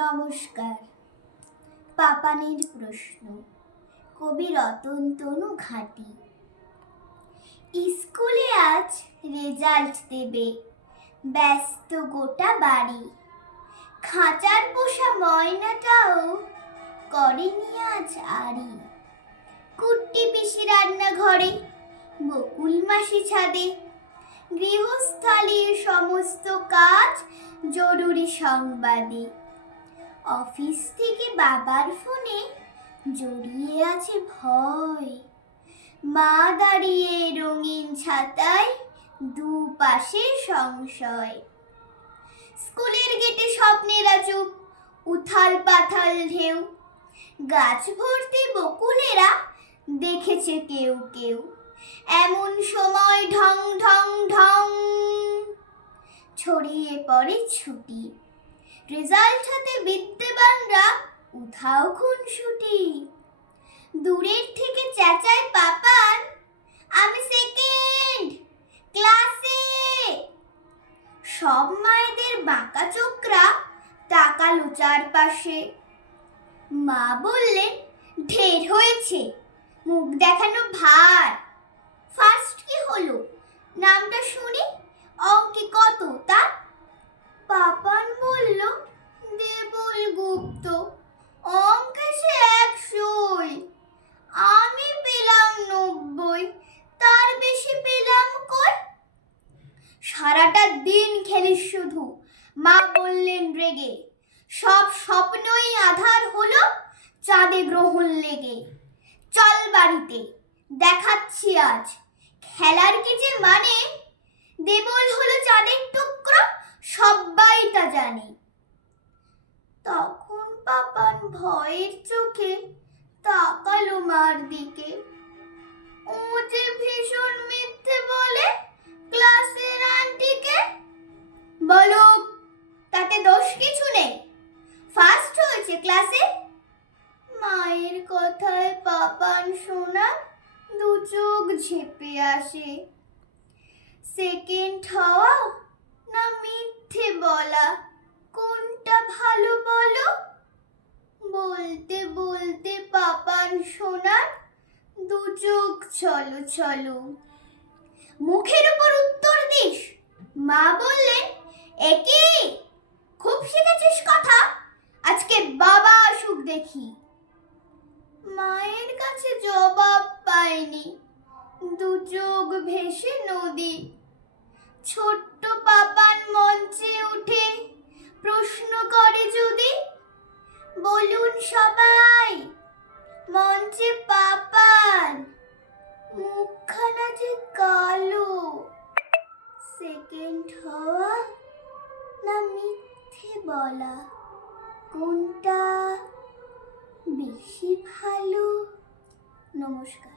নমস্কার। পাপানের প্রশ্ন, কবি রতনতনু ঘাঁটি। স্কুলে আজ রেজাল্ট দেবে, ব্যস্ত গোটা বাড়ি। খাঁচার পোষা ময়নাটাও করেনি আজ আড়ি। কুট্টি পিসি রান্নাঘরে, বকুল মাসি ছাদে। গৃহস্থালির সমস্ত কাজ জরুরি সংবাদে। অফিস থেকে বাবার ফোনে জড়িয়ে আছে ভয়। মা দাঁড়িয়ে রঙিন ছাতায়, দুপাশে সংশয়। স্কুলের গেটে স্বপ্নেরা চুপ, উথাল পাথাল ঢেউ। গাছ ভর্তি বকুলেরা দেখেছে কেউ কেউ। এমন সময় ঢং ঢং ঢং ছড়িয়ে পড়ে ছুটি। রেজাল্ট হাতে বিদ্যেবানরা উধাও খুনসুটি। দূরের থেকে চেঁচায় পাপান, আমি সেকেন্ড ক্লাসে। সব মায়েদের বাঁকা চোখরা তাকালো চারপাশে। মা বললেন, ঢের হয়েছে, মুখ দেখানো ভার। ফার্স্ট কি হলো, নামটা শুনি, অঙ্কে কত তার? পাপান বলল, দেবল গুপ্ত, অঙ্কে সে 100। আমি পেলাম 90, তার বেশি পেলাম কই? সারাটা দিন খেলিস শুধু, মা বললেন রেগে। সব স্বপ্নই আধার হলো চাঁদে গ্রহণ লেগে। চল বাড়িতে, দেখাচ্ছি আজ খেলার কি যে মানে। দেবল হলো চাঁদের টুকরো, সবাই তা জানে। তখন পাপান ভয়ের চোখে তাকালো মার দিকে। ও যে ভীষণ মিথ্যে বলে ক্লাসের আন্টিকে। বলুক, তাতে দোষ কিছু নেই, ফার্স্ট হয়েছে ক্লাসে। মায়ের কথায় পাপান সোনার দু চোখ ঝেঁপে আসে। সেকেন্ড হওয়া না মিথ্যে বলা, কোনটা ভালো বলো? বলতে বলতে পাপান সোনার দু চোখ ছলো ছলো। মুখের উপর উত্তর দিস, মা বললেন, একি খুব শিখেছিস কথা, আজকে বাবা আসুক দেখি। মায়ের কাছে জবাব পায়নি, দু চোখ ভেসে নদী। ছোট্ট পাপান মঞ্চে উঠে প্রশ্ন করে যদি, বলুন সবাই, মঞ্চে পাপান মুখখানা যে কালো। সেকেন্ড হওয়া না মিথ্যে বলা, কোনটা বেশি ভালো? নমস্কার।